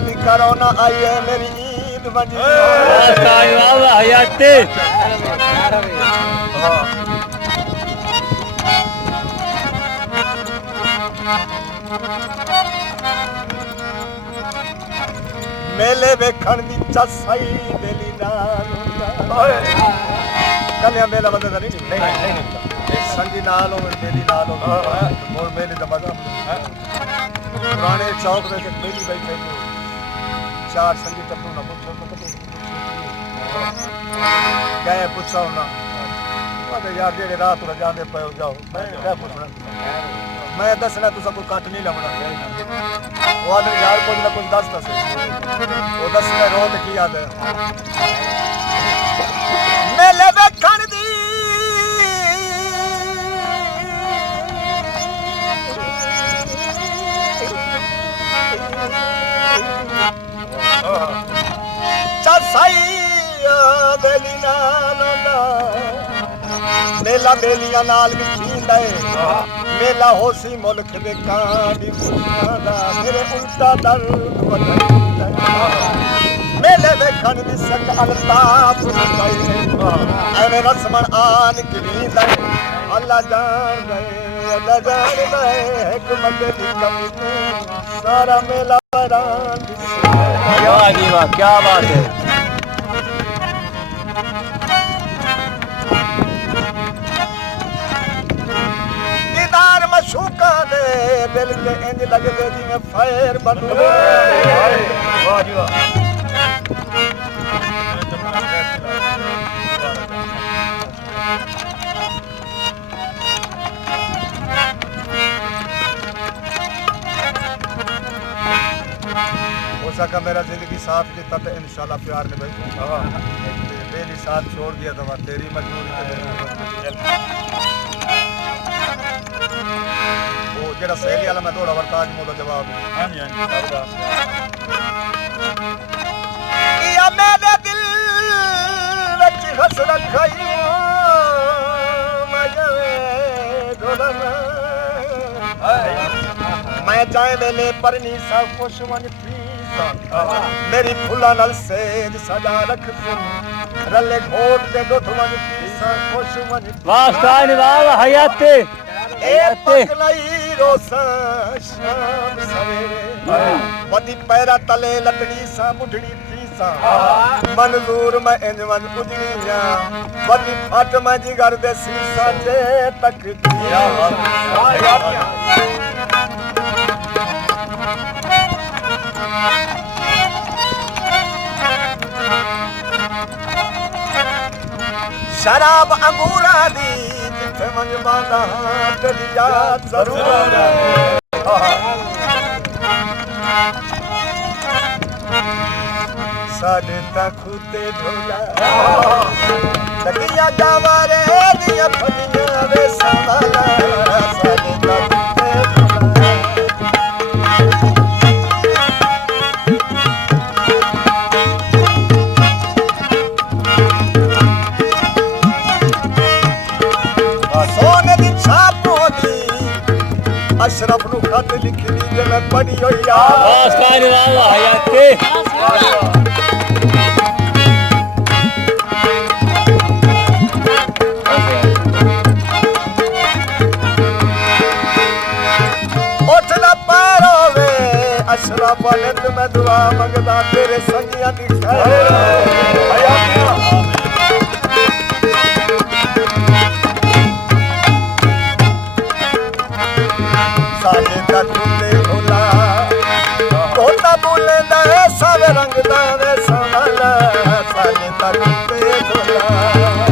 दी corona आई है मेरी ईद बजी हयाते मेले वेखण दी चसाई बेली नाल कलिया मेला बंदा नहीं संगी नाल हो बेली नाल हो और मेले दा मजा पुराने चौक में बेली बैठे चार संगी टप्पू ना पूछो गए पूछो ना यार जेड़े रात हो जाते पे जाओ मैं क्या पूछना मैं दसना तू सब कट नहीं लवना वो आदमी यार कुछ ना कुछ दस वो दस में रोत की याद है मेले वेखण दी चसाई बेली नाल मेला बेलिया नाल भी थींदा है मेला होसी मुल्क दे कांडी खुशियां मेरे उल्टा दर्द वधंदा मेले वेखण दी सक अल्ताफ हुंदाई एवें रस्मन आन किलींदा अल्लाह जान एक बंदे दी कमी तू सारा मेला बरान वाह जी वाह क्या बात है मशूका दे दिल के इंज लगदे जिवें फायर बन वाह जी वाह हो सका मेरा जिंदगी साथ देता तो इंशाल्लाह प्यार ने भाई मेरी साथ छोड़ दिया तो तेरी मजबूरी जेड़ा सहेली वाला मैं थोड़ा वरताज मोदा जवाब हां जी या मेरे दिल विच हसरत खई मैं चाहे वेले परनी सब खुश मन थी मेरी फुला नाल सेज सजा रख रले घोट ते दुध मन थी सब खुश मन वाह उस्ताद वाह हयाते ए पगलाई रोसा शाम सवेरे वदी पैरा तले लकड़ी सा मुठड़ी थी सा मंजूर मैं इंज मन उजड़िया वदी फट मैं जिगर दे सीसा जे तक दिया शराब अंगूरा दी जिथे मंज बांदा तेरी याद जरूर साडे तक खुदे ढोला लगिया जावारे दिया फनिया वे संभाला साडे तक अशरफ नु खत लिखी जे मैं पढ़ी होई यार उस्ताद वाह हयाते उठना पारो वे अशरफ ने मैं दुआ मंगदा तेरे संगिया दी खैर साले दा खुदे भोला कोता बोले दा सब रंग दा वे संभाला साले दा खुदे भोला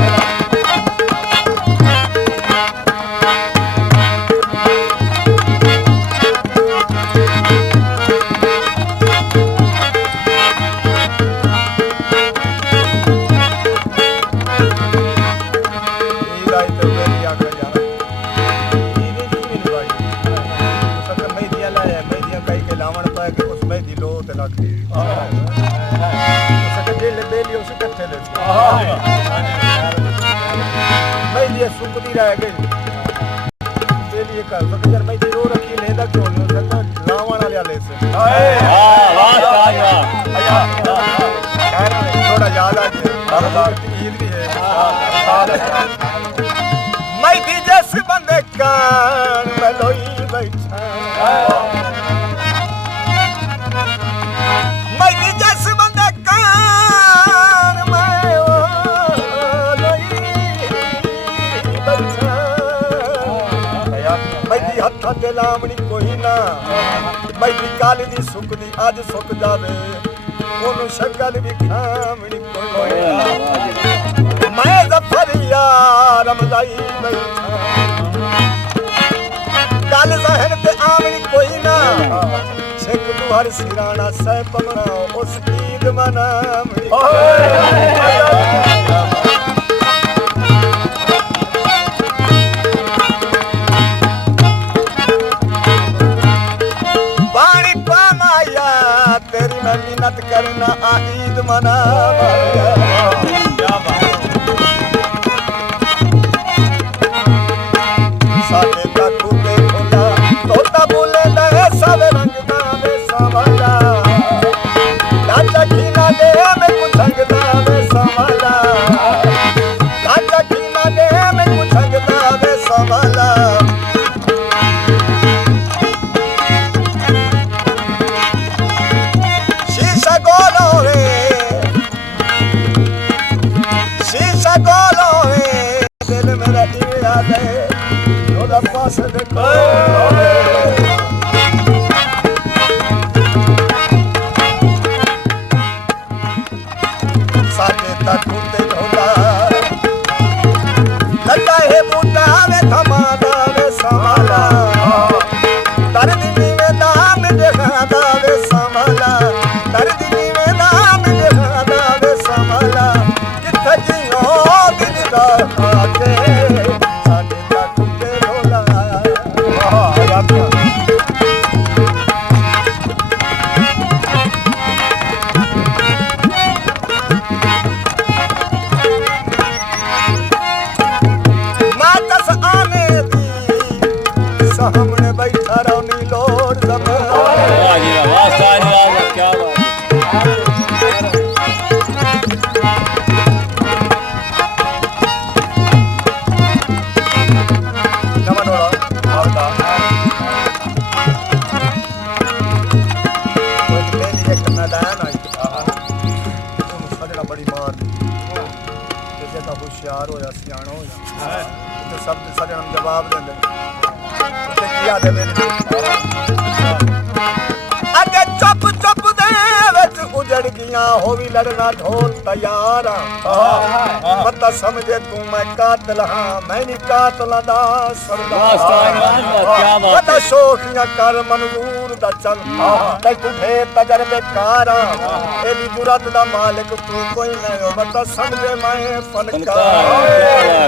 सुखदी रह गई तेली कर सके यार मैं रो रखी लेदा क्यों नहीं सकता लावण वाले से वाह वाह थोड़ा याद आ गया ईद भी है मैं भी जैसे बंदे कान में लोई बैठा मैं भी जैसे बंदे कान में लोई बैठा मैं भी हत्था ते लामणी कोई ना मैं भी काली दी सुख दी आज सुख जावे ओनू शक्ल भी खामणी कोई मैं जफरिया रमजाई बैठा गल जहन ते आमणी कोई ना सिख दुहर सिराना सह पमना उस ईद मनामणी पानी पामाया तेरी मैं मिन्नत करना आ ईद मना साडे काकू ते खोला तोता बोले दे सब रंग दावे संभाला लाचा खीना दे मैं कुछ रंग दावे संभाला लाचा खीना दे मैं कुछ रंग दावे संभाला शीशा गोलो है दिल मेरा इया दे रोला पास देखो साडे तक ते ढोला लगा है बूटा वे थमादा वे संभाला दर्द में नाम देखा वे संभाला दर्द में नाम देखा वे संभाला किथे जियो दिल दा आके साडे तक ते ढोला मातस आने दी सामने बैठा रौनी लोड़ बड़ी मार होशियार होया सियाना होया सब सजन जवाब देंदे किया दे अगे चुप चुप दे विच उजड़ गया होवी लड़ना ढोल तैयार मत समझे तू मैं कातिल हां मैं नहीं कातिल दा सरदार मत शोखियां कर मंजूर दा चल ते तू ढेर तजर्बेकार एदी जुरत दा मालिक तू कोई नहीं मत समझे मैं फनकार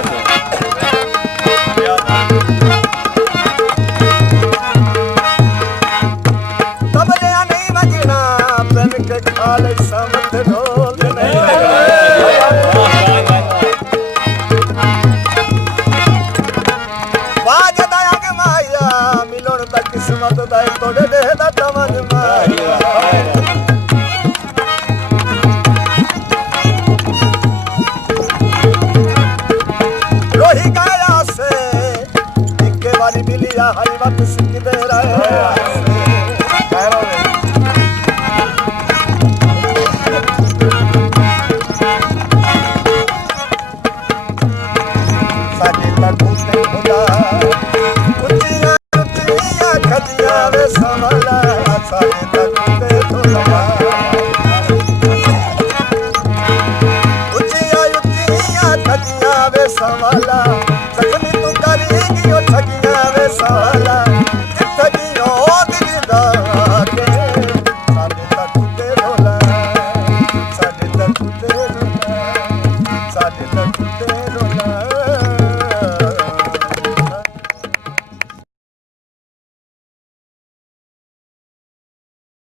के खाले समत ढोल नहीं बाज दया के माया मिलन तक किस्मत दाए तोड़े दे दा तमन माया रोही गाया से इक्के वाली मिलिया हरी वक्त